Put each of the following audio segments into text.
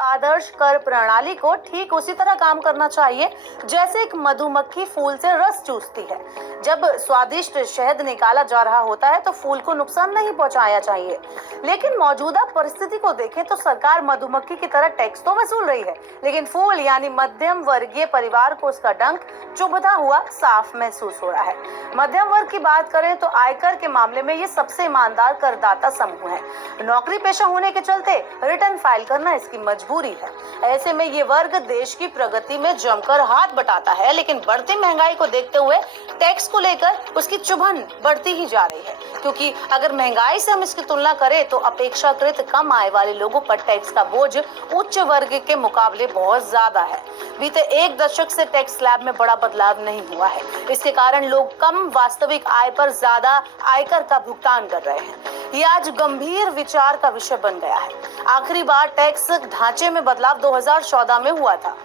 आदर्श कर प्रणाली को ठीक उसी तरह काम करना चाहिए जैसे एक मधुमक्खी फूल से रस चूसती है। जब स्वादिष्ट शहद निकाला जा रहा होता है तो फूल को नुकसान नहीं पहुंचाया चाहिए। लेकिन मौजूदा परिस्थिति को देखें तो सरकार मधुमक्खी की तरह टैक्स तो वसूल रही है, लेकिन फूल यानी मध्यम वर्गीय परिवार को उसका डंक चुभता हुआ साफ महसूस हो रहा है। मध्यम वर्ग की बात करें तो आयकर के मामले में ये सबसे ईमानदार करदाता समूह है। नौकरी पेशा होने के चलते रिटर्न फाइल करना इसकी मजबूरी है। ऐसे में ये वर्ग देश की प्रगति में जमकर हाथ बटाता है, लेकिन बढ़ती महंगाई को देखते हुए टैक्स को लेकर उसकी चुभन बढ़ती ही जा रही है, क्योंकि अगर महंगाई से हम इसकी तुलना करें तो अपेक्षाकृत कम आय वाले लोगों पर टैक्स का बोझ उच्च वर्ग के मुकाबले बहुत ज्यादा है। बीते एक दशक से टैक्स स्लैब में बड़ा बदलाव नहीं हुआ है। इसके कारण लोग कम वास्तविक आय पर ज्यादा आयकर का भुगतान कर रहे हैं। ये आज गंभीर विचार का विषय बन गया है। आखिरी बार टैक्स ढांचे में बदलाव 2014 में हुआ था।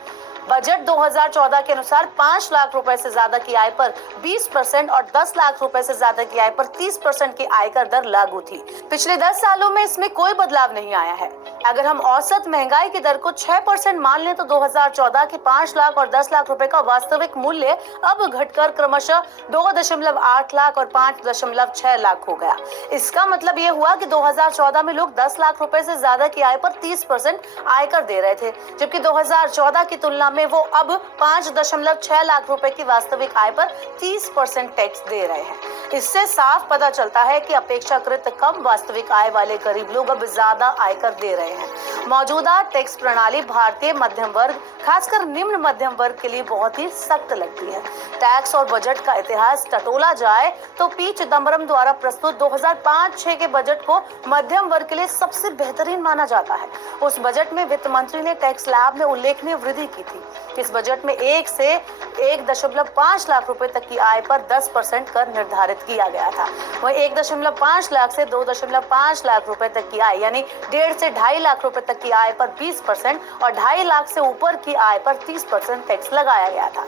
बजट 2014 के अनुसार 5 लाख रुपए से ज्यादा की आय पर 20% और 10 लाख रुपए से ज्यादा की आय पर 30% की आयकर दर लागू थी। पिछले 10 सालों में इसमें कोई बदलाव नहीं आया है। अगर हम औसत महंगाई की दर को 6% मान लें तो 2014 के 5 लाख और 10 लाख रुपए का वास्तविक मूल्य अब घटकर क्रमशः 2.8 लाख और 5.6 लाख हो गया। इसका मतलब ये हुआ कि 2014 में लोग 10 लाख रुपए से ज्यादा की आय पर 30% आयकर दे रहे थे, जबकि 2014 की तुलना में वो अब 5.6 लाख रुपए की वास्तविक आय पर 30% टैक्स दे रहे हैं। इससे साफ पता चलता है कि अपेक्षाकृत कम वास्तविक आय वाले गरीब लोग अब ज्यादा आयकर दे रहे हैं। मौजूदा टैक्स प्रणाली भारतीय मध्यम वर्ग, खासकर निम्न मध्यम वर्ग के लिए बहुत ही सख्त लगती है। टैक्स और बजट का इतिहास टटोला जाए तो पी चिदम्बरम द्वारा प्रस्तुत 2005-06 के बजट को मध्यम वर्ग के लिए सबसे बेहतरीन माना जाता है। उस बजट में वित्त मंत्री ने टैक्स स्लैब में उल्लेखनीय वृद्धि की थी। इस बजट में 1 से 1.5 लाख रुपए तक की आय पर 10% कर निर्धारित किया गया था। वहीं 1.5 लाख से 2.5 लाख रुपए तक की आय यानी 1.5 से 2.5 लाख रुपए तक की आय पर 20% और 2.5 लाख से ऊपर की आय पर 30% टैक्स लगाया गया था।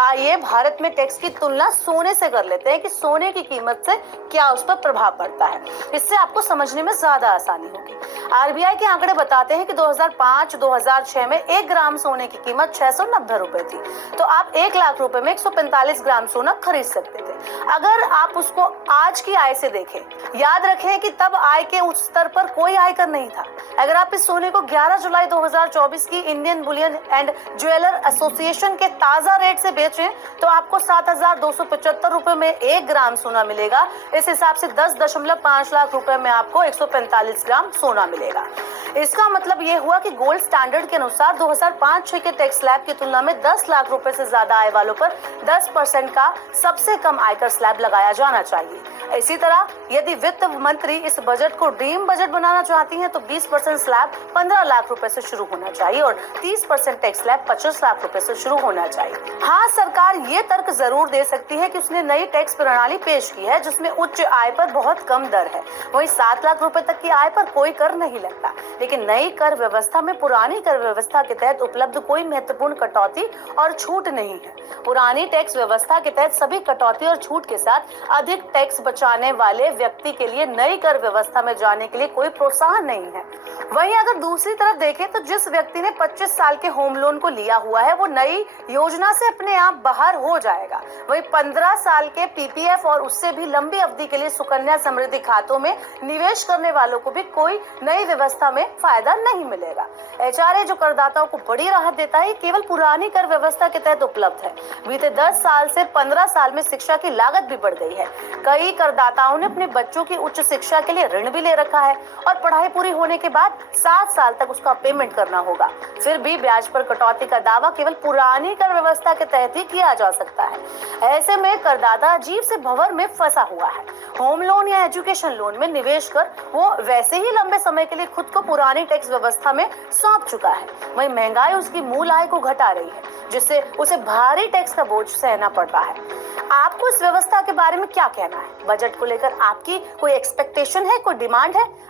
आइए भारत में टैक्स की तुलना सोने से कर लेते हैं कि सोने की कीमत से क्या उस पर प्रभाव पड़ता है। इससे आपको समझने में ज्यादा आसानी होगी। आरबीआई के आंकड़े बताते हैं कि 2005-2006 में 1 ग्राम सोने की कीमत 690 रुपए थी, तो आप 1 लाख रुपए में 145 ग्राम सोना खरीद सकते थे। अगर आप उसको आज की आय से देखें, याद रखें कि तब आय के उच्च स्तर पर कोई आयकर नहीं था। अगर आप इस सोने को 11 जुलाई 2024 की Indian Boolean and jeweller association के ताजा रेट से बेचें तो आपको 7,275 रुपए में 1 ग्राम सोना मिलेगा। इस हिसाब से 10.5 लाख रुपए में आपको 145 ग्राम सोना मिलेगा। इसका मतलब ये हुआ कि गोल्ड स्टैंडर्ड के अनुसार 2005-06 के टैक्स स्लैब की तुलना में 10 लाख रुपए से ज्यादा आय वालों पर 10% का सबसे कम आयकर स्लैब लगाया जाना चाहिए। इसी तरह यदि वित्त मंत्री इस बजट को ड्रीम बजट बनाना चाहती हैं तो 20% स्लैब 15 लाख रुपए से शुरू होना चाहिए और 30% टैक्स स्लैब 25 लाख रुपए से शुरू होना चाहिए। हाँ, सरकार ये तर्क जरूर दे सकती है कि उसने नई टैक्स प्रणाली पेश की है जिसमें उच्च आय पर बहुत कम दर है, वहीं 7 लाख रुपए तक की आय पर कोई कर नहीं लगता। लेकिन नई कर व्यवस्था में पुरानी कर व्यवस्था के तहत उपलब्ध कोई महत्वपूर्ण कटौती और छूट नहीं है। पुरानी टैक्स व्यवस्था के तहत सभी कटौती और छूट के साथ अधिक टैक्स बचाने वाले व्यक्ति के लिए नई कर व्यवस्था में जाने के लिए कोई प्रोत्साहन नहीं है। वहीं अगर दूसरी तरफ देखें तो जिस व्यक्ति ने 25 साल के होम लोन को लिया हुआ है वो नई योजना से अपने आप बाहर हो जाएगा। वहीं 15 साल के पीपीएफ और उससे भी लंबी अवधि के लिए सुकन्या समृद्धि खातों में निवेश करने वालों को भी कोई नई व्यवस्था में फायदा नहीं मिलेगा। एचआरए जो करदाताओं को बड़ी राहत देता है केवल पुरानी कर व्यवस्था के तहत उपलब्ध है। बीते 10 साल से 15 साल में शिक्षा की लागत भी बढ़ गई है। कई करदाताओं ने अपने बच्चों की उच्च शिक्षा के लिए ऋण भी ले रखा है और पढ़ाई पूरी होने के बाद 7 साल तक उसका पेमेंट करना होगा। फिर भी ब्याज पर कटौती का दावा केवल पुरानी कर व्यवस्था के तहत ही किया जा सकता है। ऐसे में करदाता अजीब से भंवर में फंसा हुआ है। होम लोन या एजुकेशन लोन में निवेश कर वो वैसे ही लंबे समय के लिए खुद को पुरानी टैक्स व्यवस्था में सौंप चुका है। वहीं महंगाई उसकी मूल आय को घटा रही है, जिससे उसे भारी टैक्स का बोझ सहना पड़ता है। आपको इस व्यवस्था के बारे में क्या कहना है? बजट को लेकर आपकी कोई एक्सपेक्टेशन है, कोई डिमांड है?